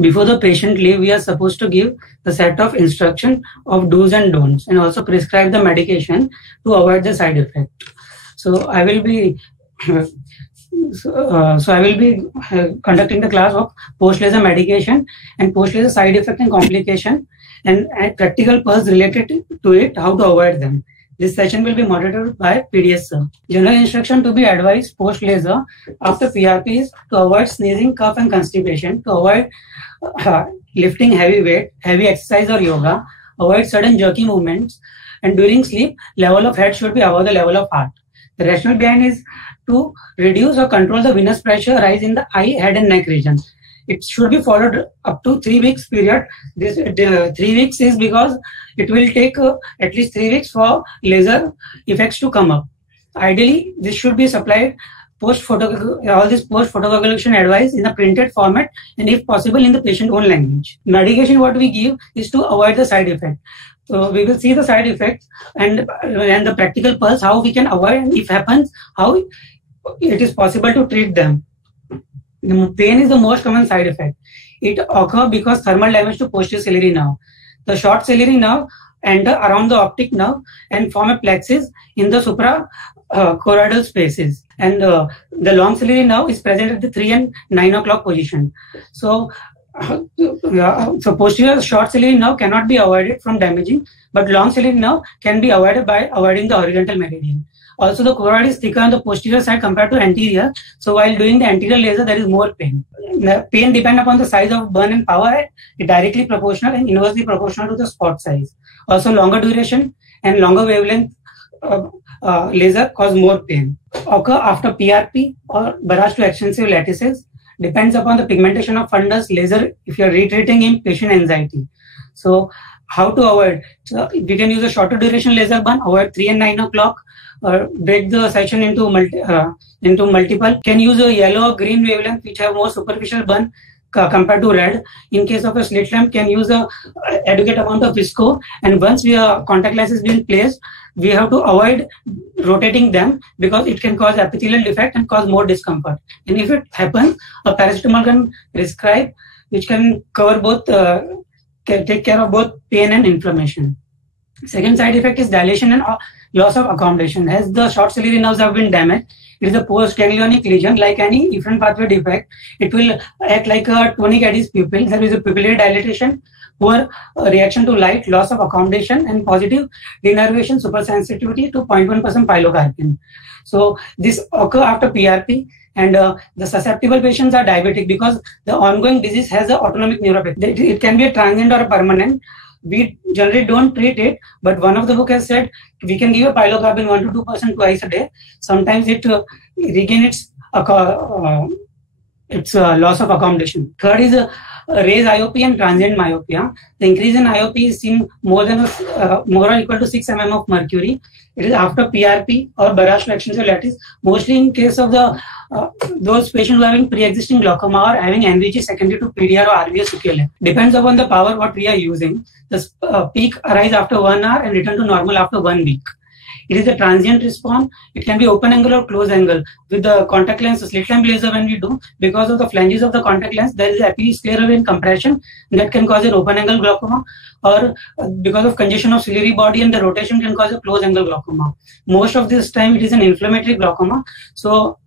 Before the patient leave, we are supposed to give the set of instruction of do's and don'ts, and also prescribe the medication to avoid the side effect. So I will be conducting the class of post-laser medication and post-laser side effect and complication, and practical pearls related to it, how to avoid them. This session will be moderated by PDS sir. General instruction to be advised post-laser after PRP is to avoid sneezing, cough and constipation, to avoid lifting heavy weight, heavy exercise or yoga, avoid sudden jerky movements, and during sleep, level of head should be above the level of heart. The rationale behind is to reduce or control the venous pressure rise in the eye, head and neck region. It should be followed up to 3 weeks period. This 3 weeks is because it will take at least 3 weeks for laser effects to come up. Ideally, this should be supplied all this post photocoagulation advice in a printed format, and if possible in the patient own language. Medication what we give is to avoid the side effect. So we will see the side effects and the practical pearls, how we can avoid, and if happens, how it is possible to treat them. The pain is the most common side effect. It occurs because thermal damage to posterior ciliary nerve. The short ciliary nerve enter around the optic nerve and form a plexus in the suprachoroidal spaces. And the long ciliary nerve is present at the 3 and 9 o'clock position. So posterior short ciliary nerve cannot be avoided from damaging, but long ciliary nerve can be avoided by avoiding the horizontal meridian. Also, the choroid is thicker on the posterior side compared to anterior. So while doing the anterior laser, there is more pain. The pain depends upon the size of burn and power. It directly proportional and inversely proportional to the spot size. Also, longer duration and longer wavelength laser cause more pain. Occur after PRP or barrage to extensive lattices. Depends upon the pigmentation of fundus laser if you are retreating in patient anxiety. So how to avoid? So we can use a shorter duration laser burn, avoid 3 and 9 o'clock, or break the section into multiple. Can use a yellow or green wavelength which have more superficial burn compared to red. In case of a slit lamp, can use a adequate amount of visco, and once contact lens is being placed, we have to avoid rotating them because it can cause epithelial defect and cause more discomfort. And if it happens, a paracetamol can prescribe, which can cover both, can take care of both pain and inflammation. Second side effect is dilation and loss of accommodation. As the short ciliary nerves have been damaged, it is a post-ganglionic lesion. Like any efferent pathway defect, it will act like a tonic Addy's pupil. There is a pupillary dilatation, poor reaction to light, loss of accommodation, and positive denervation, supersensitivity to 0.1% pilocarpine. So this occur after PRP, and the susceptible patients are diabetic because the ongoing disease has an autonomic neuropathy. It can be a transient or a permanent. We generally don't treat it, but one of the book has said we can give a pilocarpine 1 to 2% twice a day. Sometimes it regains its loss of accommodation. Third is raised IOP and transient myopia. The increase in IOP is seen more or equal to 6 mm of mercury. It is after PRP or barrage to extensive lattice, mostly in case of those patients who are having pre-existing glaucoma or having NVG secondary to PDR or RVS sequelae. Depends upon the power what we are using. The peak arise after 1 hour and return to normal after 1 week. It is a transient response. It can be open angle or close angle. With the contact lens, slit lamp laser when we do, because of the flanges of the contact lens, there is episcleral compression that can cause an open angle glaucoma, or because of congestion of ciliary body and the rotation can cause a close angle glaucoma. Most of this time it is an inflammatory glaucoma. So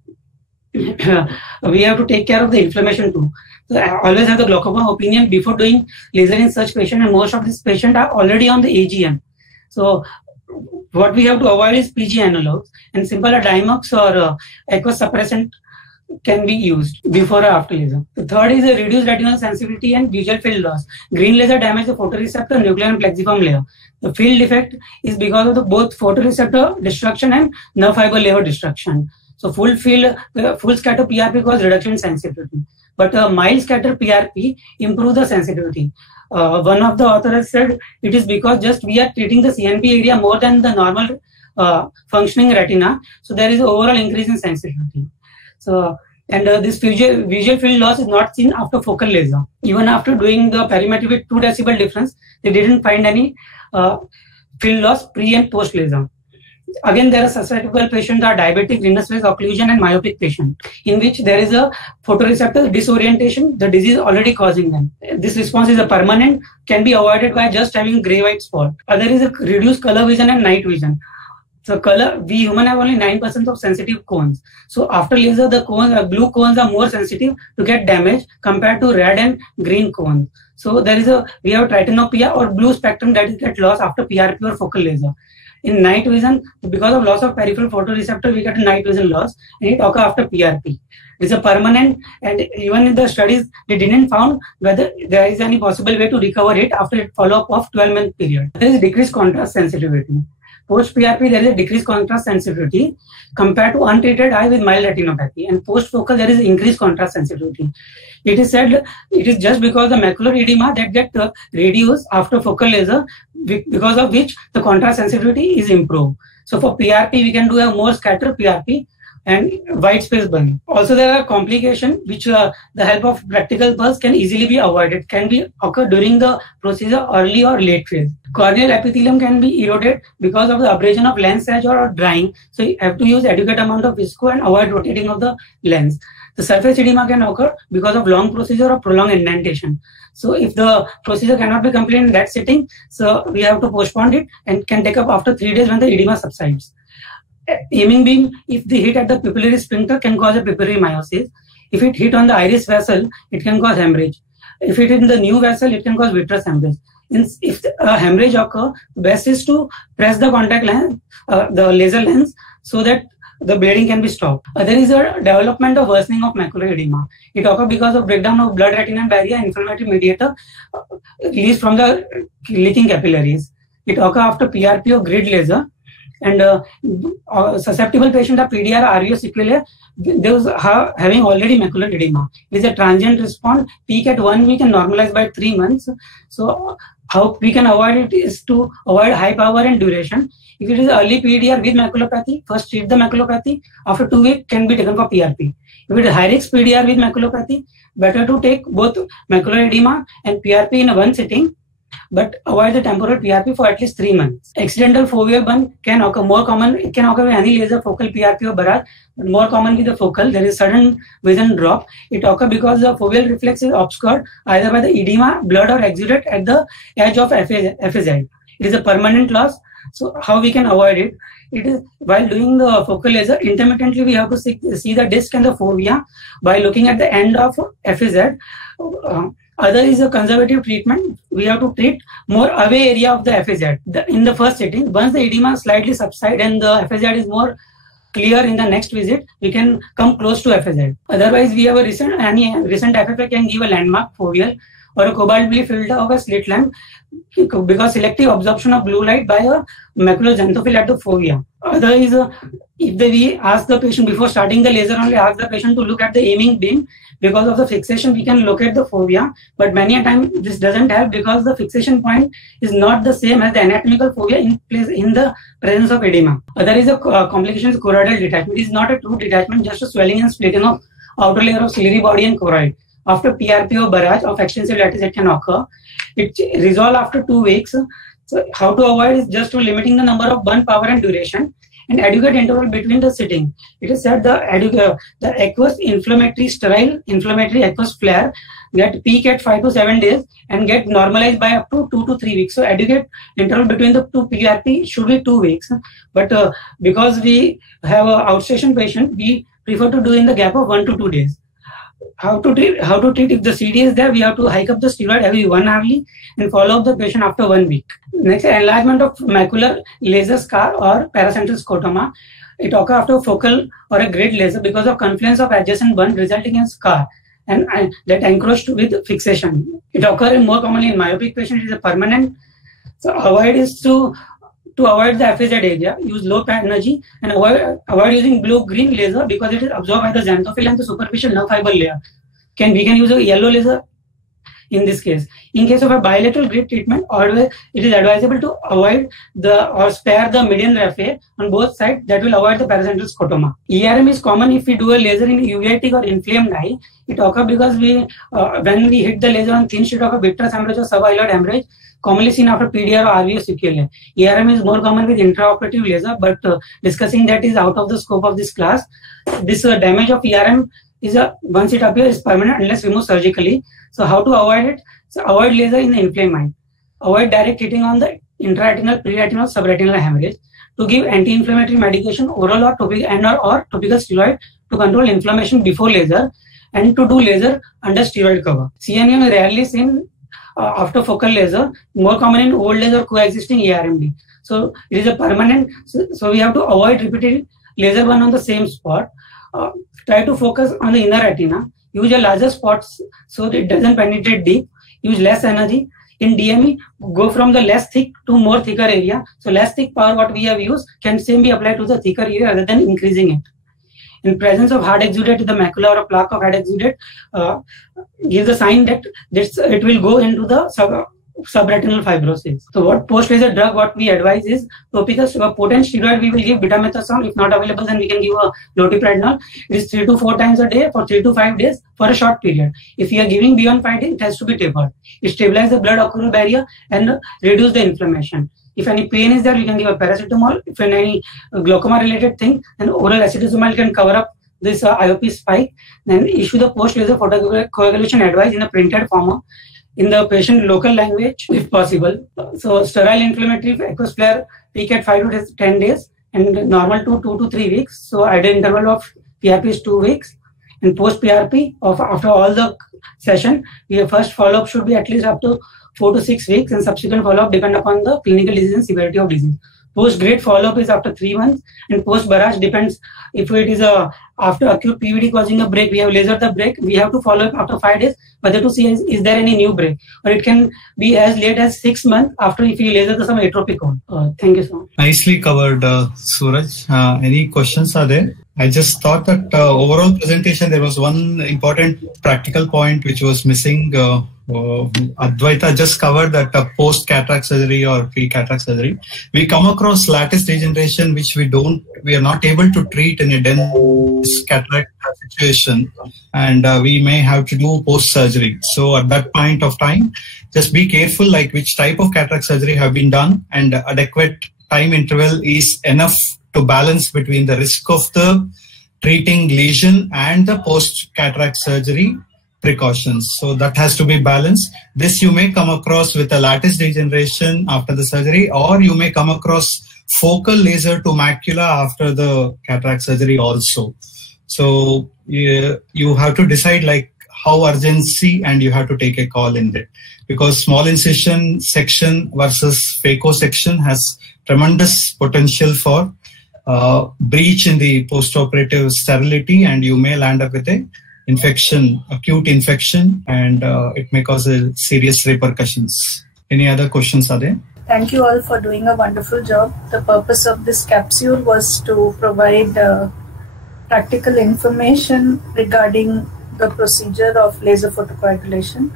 we have to take care of the inflammation too. So I always have the glaucoma opinion before doing laser in such patient, and most of these patients are already on the AGM. So what we have to avoid is PG analogs, and simple Dimox or aqueous suppressant can be used before or after laser. The third is a reduced retinal sensitivity and visual field loss. Green laser damage the photoreceptor, nuclear and plexiform layer. The field defect is because of the both photoreceptor destruction and nerve fiber layer destruction. So full scatter PRP cause reduction in sensitivity, but mild scatter PRP improve the sensitivity. One of the authors has said it is because just we are treating the CNP area more than the normal functioning retina, so there is an overall increase in sensitivity. So, and this visual field loss is not seen after focal laser. Even after doing the perimetry with 2 decibel difference, they didn't find any field loss pre and post laser. Again, there are susceptible patients are diabetic, venous vein occlusion, and myopic patient, in which there is a photoreceptor disorientation, the disease already causing them. This response is a permanent, can be avoided by just having gray-white spot. Other is a reduced color vision and night vision. So color, we human have only 9% of sensitive cones. So after laser, the cones, blue cones are more sensitive to get damage compared to red and green cones. So there is we have tritanopia or blue spectrum that is get lost after PRP or focal laser. In night vision, because of loss of peripheral photoreceptor, we get a night vision loss, and it occurs after PRP. It's a permanent, and even in the studies, they didn't found whether there is any possible way to recover it after a follow-up of 12-month period. There is decreased contrast sensitivity. Post-PRP, there is a decreased contrast sensitivity compared to untreated eye with mild retinopathy. And post-focal, there is increased contrast sensitivity. It is said it is just because the macular edema that get reduced after focal laser, because of which the contrast sensitivity is improved. So for PRP, we can do a more scattered PRP and white space burn. Also, there are complications which the help of practical pulse can easily be avoided, can be occur during the procedure early or late phase. Corneal epithelium can be eroded because of the abrasion of lens edge or drying. So you have to use adequate amount of visco and avoid rotating of the lens. The surface edema can occur because of long procedure or prolonged indentation. So if the procedure cannot be completed in that sitting, so we have to postpone it and can take up after 3 days when the edema subsides. Aiming beam, if the hit at the pupillary sphincter, can cause a pupillary miosis. If it hit on the iris vessel, it can cause hemorrhage. If it hit in the new vessel, it can cause vitreous hemorrhage. If a hemorrhage occurs, best is to press the contact lens, the laser lens, so that the bleeding can be stopped. There is a development of worsening of macular edema. It occurs because of breakdown of blood retinal barrier inflammatory mediator released from the leaking capillaries. It occurs after PRP or grid laser. And susceptible patient of PDR RVO sequelae, those having already macular edema. It is a transient response, peak at 1 week and normalize by 3 months. So how we can avoid it is to avoid high power and duration. If it is early PDR with maculopathy, first treat the maculopathy. After 2 weeks, can be taken for PRP. If it is high risk PDR with maculopathy, better to take both macular edema and PRP in one sitting, but avoid the temporal PRP for at least 3 months. Accidental foveal burn can occur more common. It can occur with any laser, focal, PRP or barrage, but more common with the focal. There is sudden vision drop. It occurs because the foveal reflex is obscured either by the edema, blood or exudate at the edge of FAZ. It is a permanent loss. So how we can avoid it? It is while doing the focal laser, intermittently we have to see the disc and the fovea by looking at the end of FAZ. Other is a conservative treatment. We have to treat more away area of the FAZ. In the first sitting, once the edema slightly subsides and the FAZ is more clear in the next visit, we can come close to FAZ. Otherwise, we have a recent FFA can give a landmark foveal or a cobalt blue filter of a slit lamp because selective absorption of blue light by a macular xanthophyll at the fovea. Other is if we ask the patient before starting the laser, only ask the patient to look at the aiming beam. Because of the fixation, we can locate the fovea, but many a time this doesn't help because the fixation point is not the same as the anatomical fovea in place in the presence of edema. Other is a complication is choroidal detachment. It is not a true detachment, just a swelling and splitting of outer layer of ciliary body and choroid. After PRP or barrage of extensive lattice, it can occur. It resolves after 2 weeks. So how to avoid is just to limiting the number of burn power and duration and adequate interval between the sitting. It is said the aqueous inflammatory sterile inflammatory aqueous flare get peak at 5 to 7 days and get normalized by up to 2 to 3 weeks. So adequate interval between the two PRP should be 2 weeks. But because we have an outstation patient, we prefer to do in the gap of 1 to 2 days. How to treat if the CD is there, we have to hike up the steroid every 1 hourly and follow up the patient after 1 week. Next, enlargement of macular laser scar or paracentral scotoma. It occurs after focal or a grid laser because of confluence of adjacent burn resulting in scar and that encroached with fixation. It occurs more commonly in myopic patients. It is a permanent. So avoid is to avoid the FAZ area, use low energy and avoid using blue-green laser because it is absorbed by the xanthophyll and the superficial nerve fiber layer. We can use a yellow laser in this case. In case of a bilateral grip treatment, always it is advisable to avoid or spare the median raphe on both sides. That will avoid the paracentral scotoma. ERM is common if we do a laser in uveitic or inflamed eye. It occurs because when we hit the laser on thin sheet of a vitreous hemorrhage or subhyaloid hemorrhage, commonly seen after PDR or RVO sequelae. ERM is more common with intraoperative laser, but discussing that is out of the scope of this class. This damage of ERM is once it appears is permanent unless removed surgically. So how to avoid it? So avoid laser in the inflamed eye. Avoid direct hitting on the intraretinal, preretinal, subretinal hemorrhage. To give anti-inflammatory medication, oral or topical steroid to control inflammation before laser, and to do laser under steroid cover. CNM is rarely seen after focal laser, more common in old laser coexisting ERMD. So it is a permanent, so we have to avoid repeated laser burn on the same spot. Try to focus on the inner retina. Use a larger spots so that it doesn't penetrate deep. Use less energy. In DME, go from the less thick to more thicker area. So less thick power what we have used can same be applied to the thicker area rather than increasing it. In presence of hard exudate to the macula or a plaque of hard exudate, gives a sign that it will go into the subretinal fibrosis. So what post-laser drug what we advise is topical potent steroid we will give betamethasone. If not available, then we can give a loteprednol. It is 3 to 4 times a day for 3 to 5 days for a short period. If we are giving beyond 5 days, it has to be tapered. It stabilizes the blood ocular barrier and reduce the inflammation. If any pain is there, you can give a paracetamol. If any glaucoma related thing, then oral acetazomal can cover up this IOP spike. Then issue the post-laser photocoagulation advice in a printed form in the patient local language if possible. So sterile inflammatory aqueous flare peak at 5 to 10 days and normal to 2 to 3 weeks. So ideal interval of PRP is 2 weeks. And post PRP after all the session, your first follow-up should be at least up to 4 to 6 weeks, and subsequent follow-up depend upon the clinical disease and severity of disease. Post-grade follow-up is after 3 months, and post-barrage depends if it is after acute PVD causing a break, we have lasered the break, we have to follow up after 5 days, whether to see is there any new break, or it can be as late as 6 months after if we laser some atrophic cone. Thank you so much. Nicely covered, Suraj. Any questions are there? I just thought that overall presentation, there was one important practical point which was missing. Advaita just covered that post-cataract surgery or pre-cataract surgery. We come across lattice degeneration which we are not able to treat in a dense cataract situation, and we may have to do post-surgery. So at that point of time, just be careful like which type of cataract surgery have been done, and adequate time interval is enough to balance between the risk of the treating lesion and the post-cataract surgery precautions. So that has to be balanced. This you may come across with a lattice degeneration after the surgery, or you may come across focal laser to macula after the cataract surgery also. So you have to decide like how urgency, and you have to take a call in that, because small incision section versus phaco section has tremendous potential for breach in the post-operative sterility, and you may land up with a infection, acute infection, and it may cause serious repercussions. Any other questions are there? Thank you all for doing a wonderful job. The purpose of this capsule was to provide practical information regarding the procedure of laser photocoagulation.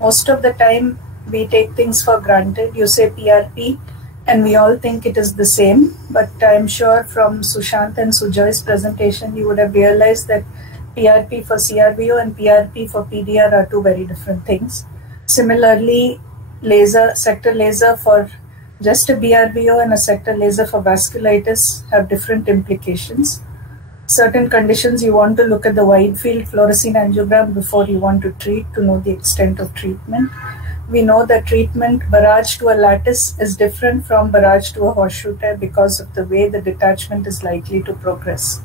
Most of the time we take things for granted. You say PRP and we all think it is the same, but I'm sure from Sushant and Sujoy's presentation you would have realized that PRP for CRVO and PRP for PDR are two very different things. Similarly, sector laser for just a BRVO and a sector laser for vasculitis have different implications. Certain conditions you want to look at the wide field fluorescein angiogram before you want to treat to know the extent of treatment. We know that treatment barrage to a lattice is different from barrage to a horseshoe tear because of the way the detachment is likely to progress.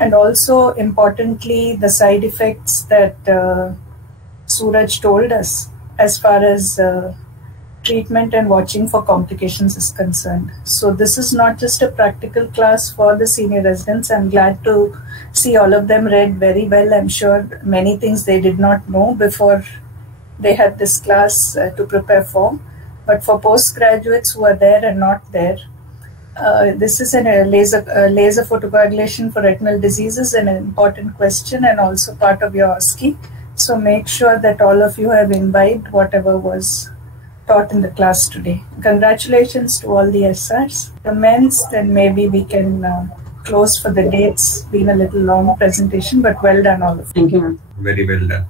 And also, importantly, the side effects that Suraj told us as far as treatment and watching for complications is concerned. So this is not just a practical class for the senior residents. I'm glad to see all of them read very well. I'm sure many things they did not know before they had this class to prepare for. But for postgraduates who are there and not there, this is a laser photocoagulation for retinal diseases, an important question and also part of your ASCII. So make sure that all of you have imbibed whatever was taught in the class today. Congratulations to all the SRs. Commence, then maybe we can close for the day. It's been a little long presentation, but well done all of you. Thank you, ma'am. Very well done.